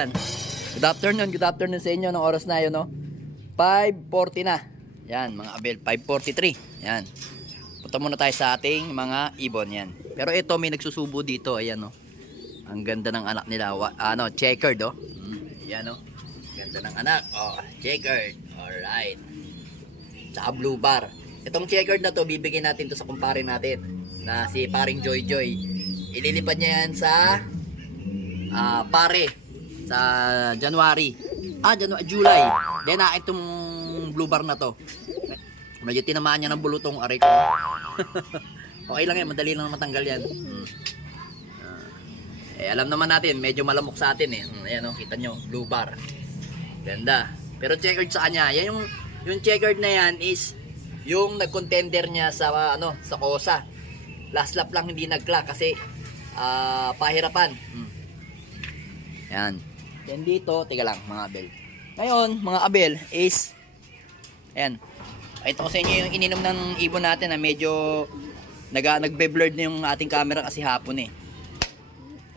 Ayan. Good afternoon sa inyo ng oras na yun, no? 5:40 na. Yan, mga abel, 5:43. Yan. Punta muna tayo sa ating mga ibon, yan. Pero ito, may nagsusubo dito, ayan, no? Ang ganda ng anak nila, checkered, oh. Yan, no? Ganda ng anak, oh, checkered. Alright. Tsaka blue bar. Itong checkered na to, bibigyan natin to sa kumpare natin na si paring Joy Joy. Ililipad niya yan sa pare sa January. July. Then itong blue bar na to. Medyo tinamaan niya ng bulutong aray ko. Okay lang yan, madali lang matanggal yan. Alam naman natin, medyo malamok sa atin eh. Ayan oh, kita nyo, blue bar. Ganda. Pero checkered sa kanya, yan yung checkered na yan is yung nag-contender niya sa sa Kosa. Last lap lang hindi nag-clock kasi pahirapan. Yan. Then dito, tiga lang mga abel. Ngayon, mga abel is ayan. Ito ko sa inyo yung ininom ng ibon natin na medyo nagbe-blurred na yung ating camera kasi hapon eh.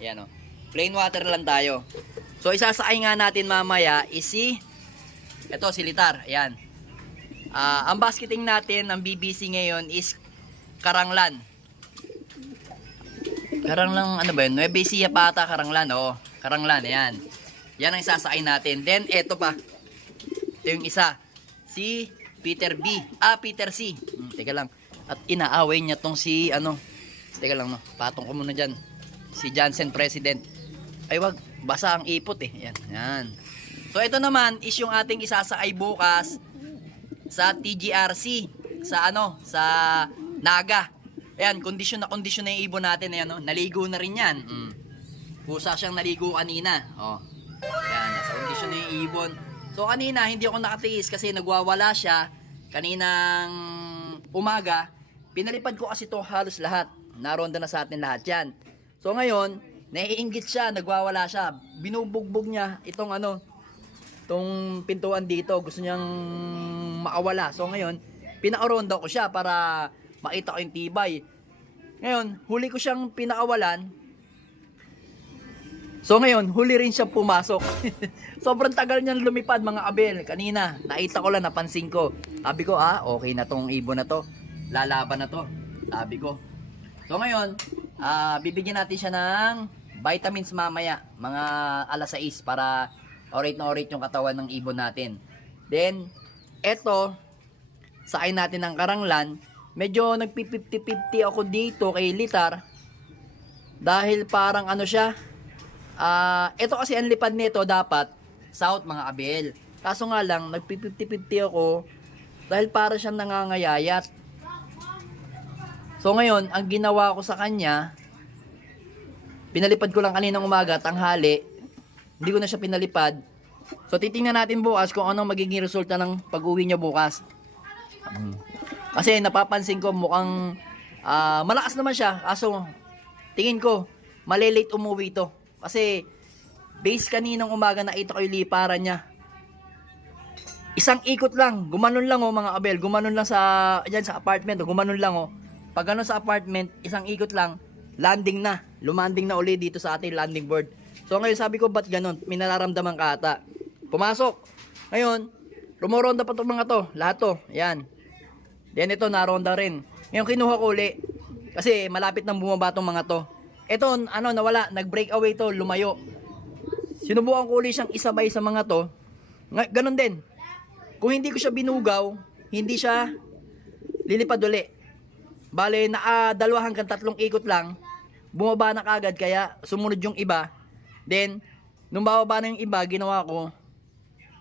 Ayan o. Plain water lang tayo. So isasakay nga natin mamaya is si Litar. Ayan. Ang basketing natin ng BBC ngayon is Karanglan. Karanglan, ano ba yun? Nueva Ecija pa ata, Karanglan. Oo, Karanglan, ayan. Yan ang isasakay natin. Then, eto pa. Ito yung isa. Si Peter B. Peter C. Teka lang. At inaaway niya tong si, teka lang, no. Patong ko muna dyan. Si Johnson President. Ay, wag. Basa ang ipot eh. Ayan, yan. So, ito naman is yung ating isasakay bukas sa TGRC. Sa sa Naga. Ayan, kondisyon na yung ibon natin. Ayan, no? Naligo na rin yan. Kusa siyang naligo kanina. Oh. Ayan, nasa kondisyon na yung ibon. So, kanina, hindi ako nakatiis kasi nagwawala siya. Kaninang umaga, pinalipad ko kasi to halos lahat. Naronda na sa atin lahat yan. So, ngayon, naiinggit siya, nagwawala siya. Binubugbog niya itong itong pintuan dito. Gusto niyang makawala. So, ngayon, pinakaronda ko siya para makita ko yung tibay. Ngayon, huli ko siyang pinakawalan. So ngayon, huli rin siyang pumasok. Sobrang tagal niyang lumipad mga abel. Kanina, nakita ko lang, napansin ko. Sabi ko, okay na tong ibon na to. Lalaban na to. Sabi ko. So ngayon, bibigyan natin siya ng vitamins mamaya. Mga alas 6 para orit na orit yung katawan ng ibon natin. Then, eto, sakay natin ng Karanglan. Medyo nagpi-50-50 ako dito kay Litar. Dahil parang siya. Ito kasi ang lipad nito dapat south mga abel. Kaso nga lang, nagpi-50-50 ako. Dahil para siyang nangangayayat. So ngayon, ang ginawa ko sa kanya, pinalipad ko lang kaninang umaga, tanghali. Hindi ko na siya pinalipad. So titingnan natin bukas kung anong magiging resulta ng pag-uwi niya bukas. Kasi napapansin ko mukhang malakas naman siya. Kaso tingin ko malilate umuwi ito. Kasi base kaninang umaga nakita ko yung liparan niya. Isang ikot lang, gumanon lang mga abel, gumanon lang sa apartment, gumanon lang Pag sa apartment, isang ikot lang, landing na, lumanding na uli dito sa ating landing board. So ngayon sabi ko, ba't ganon? May nararamdaman ka ata. Pumasok. Ngayon, rumoronda pa itong mga to, lahat to, ayan. Then ito, naronda rin. Ngayon kinuha ko uli. Kasi malapit nang bumaba itong mga to. Ito, nawala. Nag-break away to, lumayo. Sinubukan ko uli siyang isabay sa mga to. Ganon din. Kung hindi ko siya binugaw, hindi siya lilipad uli. Bale, 2 hanggang 3 ikot lang. Bumaba na kagad, kaya sumunod yung iba. Then, nung bababa na yung iba, ginawa ko,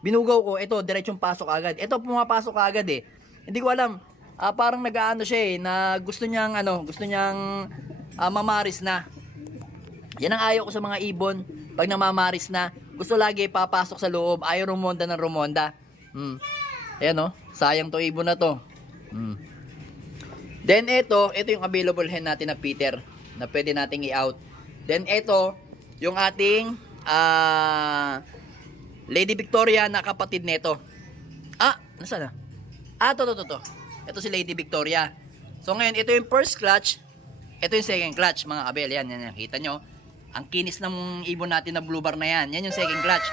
binugaw ko, ito, diretsong pasok agad. Ito, pumapasok agad eh. Hindi ko alam. Parang nag-aano siya eh, na gusto niyang mamaris na. Yan ang ayaw ko sa mga ibon. Pag namamaris na, gusto lagi papasok sa loob, ayaw rumonda ng rumonda. Ayan sayang to ibon na to. Then ito yung available hen natin na Peter na pwede nating i-out. Then ito yung ating Lady Victoria na kapatid nito. Nasaan na? To. Ito si Lady Victoria. So ngayon, ito yung first clutch. Ito yung second clutch, mga abel. Yan. Kita nyo. Ang kinis ng ibon natin na blue bar na yan. Yan yung second clutch.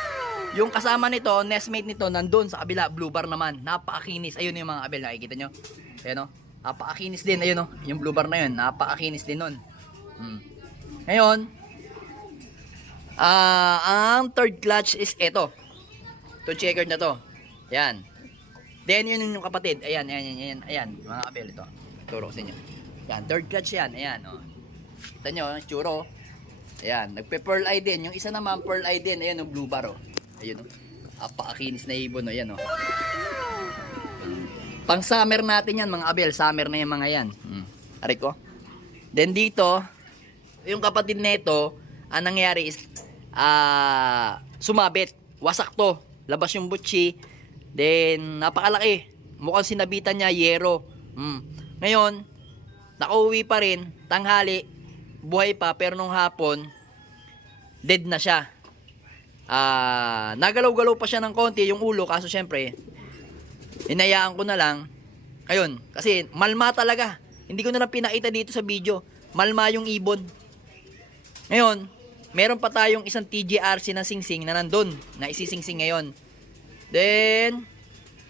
Yung kasama nito, nestmate nito, nandun sa kabila, blue bar naman. Napakakinis. Ayun yung mga abel, nakikita nyo? Ayan o. Napakakinis din. Ayun o. Yung blue bar na yun. Napakakinis din nun. Ngayon, ang third clutch is ito. Ito checkered na to. Ayan. Then yun yung kapatid. Ayan. Mga abel ito. Turo ko sa inyo. Ayan. Third clutch yan. Ayan o. Kita nyo, churo. Ayan. Nagpe-pearl eye din. Yung isa naman, pearl eye din. Ayan yung blue bar o. Ayun o. Apakakinis na ibon o. Ayan o. Pang summer natin yan mga abel. Summer na yung mga yan. Aray ko. Then dito, yung kapatid nito, ang nangyari is sumabit. Wasak to. Labas yung butchi. Then napakalaki. Mukhang sinabitan niya yero. Ngayon, nakauwi pa rin. Tanghali, buhay pa. Pero nung hapon, dead na siya. Nagalaw-galaw pa siya ng konti yung ulo, kaso syempre hinayaan ko na lang. Ayun, kasi malma talaga. Hindi ko na lang pinakita dito sa video. Malma yung ibon. Ngayon, meron pa tayong isang TGRC na singsing na nandun, na isisingsing ngayon. Then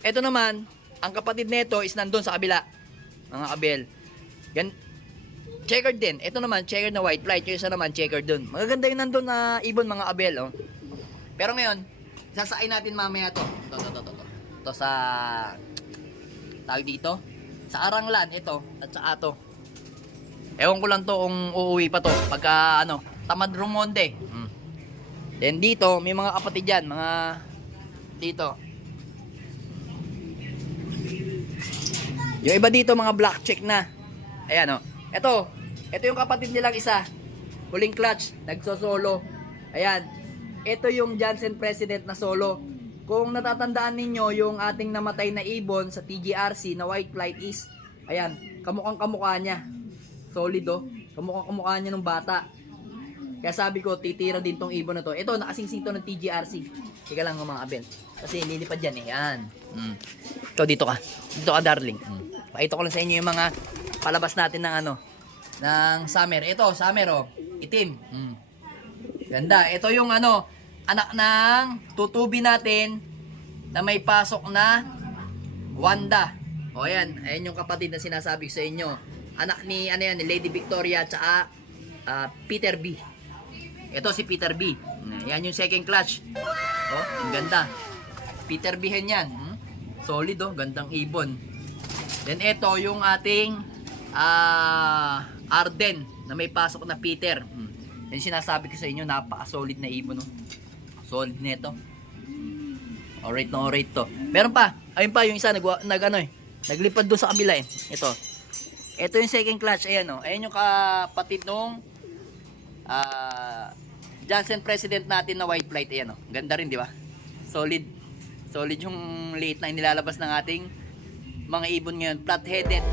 eto naman, ang kapatid nito is nandun sa kabila, mga abel. Checkered din. Ito naman, checkered na white flight. Yung isa naman, checkered dun. Magaganda yung nandun na ibon, mga abel, oh. Pero ngayon, sasain natin mamaya to. Ito sa tawag dito. Sa Aranglan, ito. At saka to. Ewan ko lang to kung uuwi pa to. Pagka, Tamad Rumonde. Then dito, may mga kapatid dyan. Mga dito. Yung iba dito, mga black check na. Ayan, oh. Ito yung kapatid nilang isa. Huling clutch. Nagsosolo. Ayan. Ito yung Jansen President na solo. Kung natatandaan ninyo, yung ating namatay na ibon sa TGRC na white flight is, ayan, kamukhang kamukha niya. Solid oh. Kamukhang kamukha niya nung bata. Kaya sabi ko, titira din tong ibon na to. Ito, nakasingsing to ng TGRC. Ika lang mga abel. Kasi nilipad yan eh. Yan. Ikaw dito ka. Dito ka darling. Pakita ko lang sa inyo yung mga palabas natin ng ng summer. Ito, summer oh. Itim. Ganda. Ito yung anak ng tutubi natin na may pasok na Wanda. O ayan, ayan yung kapatid na sinasabi ko sa inyo. Anak ni ni Lady Victoria at saka Peter B. Ito si Peter B. Yan yung second clutch. Oh, ang ganda. Peter B hen yan. Solid oh, gandang ibon. Then ito yung ating Arden na may pasok na Peter. Yan sinasabi ko sa inyo, napaka-solid na ibon no. Solid nito. Alright no, alright to. Meron pa. Ayun pa yung isa naglipad doon sa kabila eh. Ito yung second clutch. Ayan oh. Ayan yung kapatid nung Jansen President natin na white flight. Ayan oh. Ganda rin, di ba? Solid. Solid yung late na inilalabas ng ating mga ibon ngayon. Flat-headed.